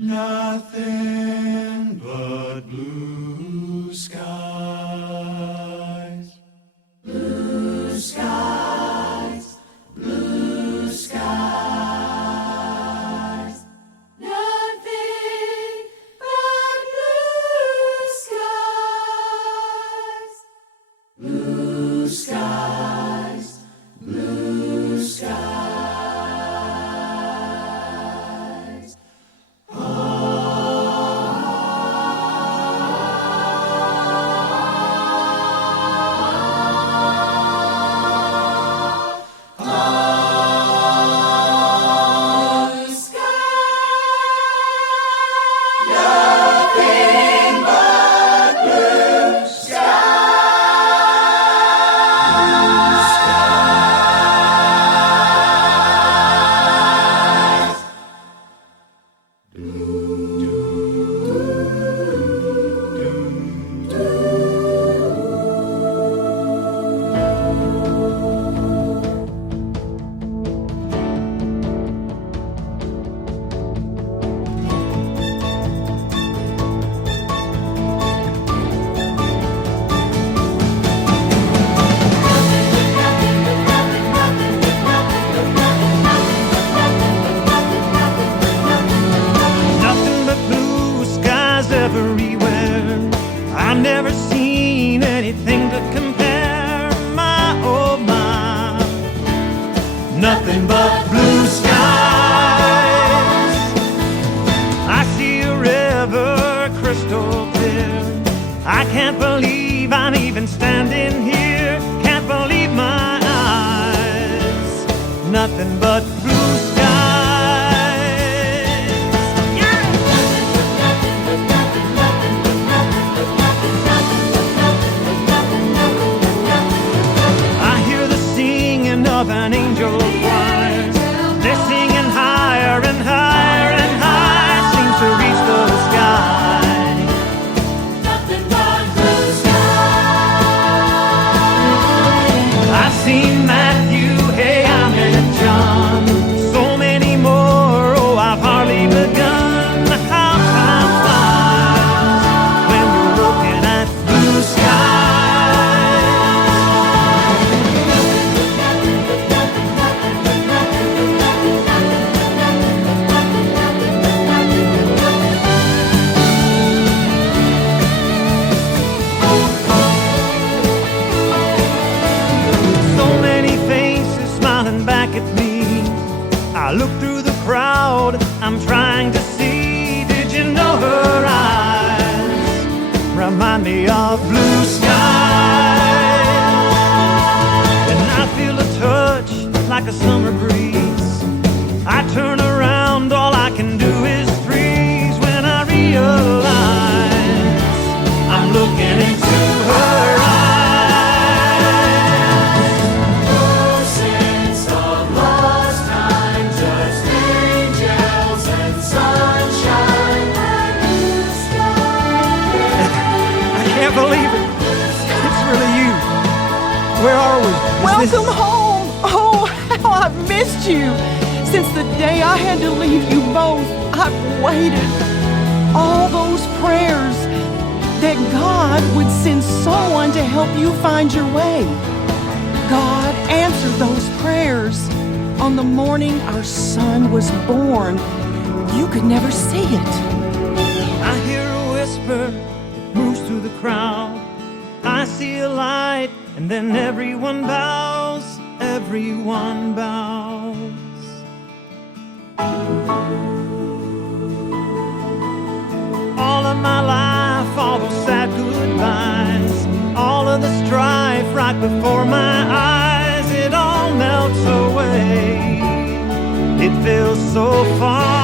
Nothing but blue skies. Blue skies, blue skies. Nothing but blue skies. Blue skies, blue skies. Everywhere, I've never seen anything to compare. My, oh my, nothing but blue skies. I see a river crystal clear. I can't believe I'm even standing here. Can't believe my eyes. Nothing but blue skies. Of an angel choir, they're singing higher and higher and higher, seems to reach the sky. Nothing but blue sky. I've seen Matthew, hey, I met John, so many more, oh, I've hardly begun. How time flies when you're looking at blue skies. I look through the crowd, I'm trying to see. Did you know her eyes remind me of blue skies? And I feel a touch like a summer breeze. I turn around, all I can do is freeze when I realize I'm looking into her eyes. Believe it. It's really you. Where are we? Welcome home. Oh, how I've missed you. Since the day I had to leave you both, I've waited. All those prayers that God would send someone to help you find your way. God answered those prayers on the morning our son was born. You could never see it. I hear a whisper moves through the crowd. I see a light, and then everyone bows. Everyone bows. All of my life, all those sad goodbyes, all of the strife right before my eyes, it all melts away. It feels so far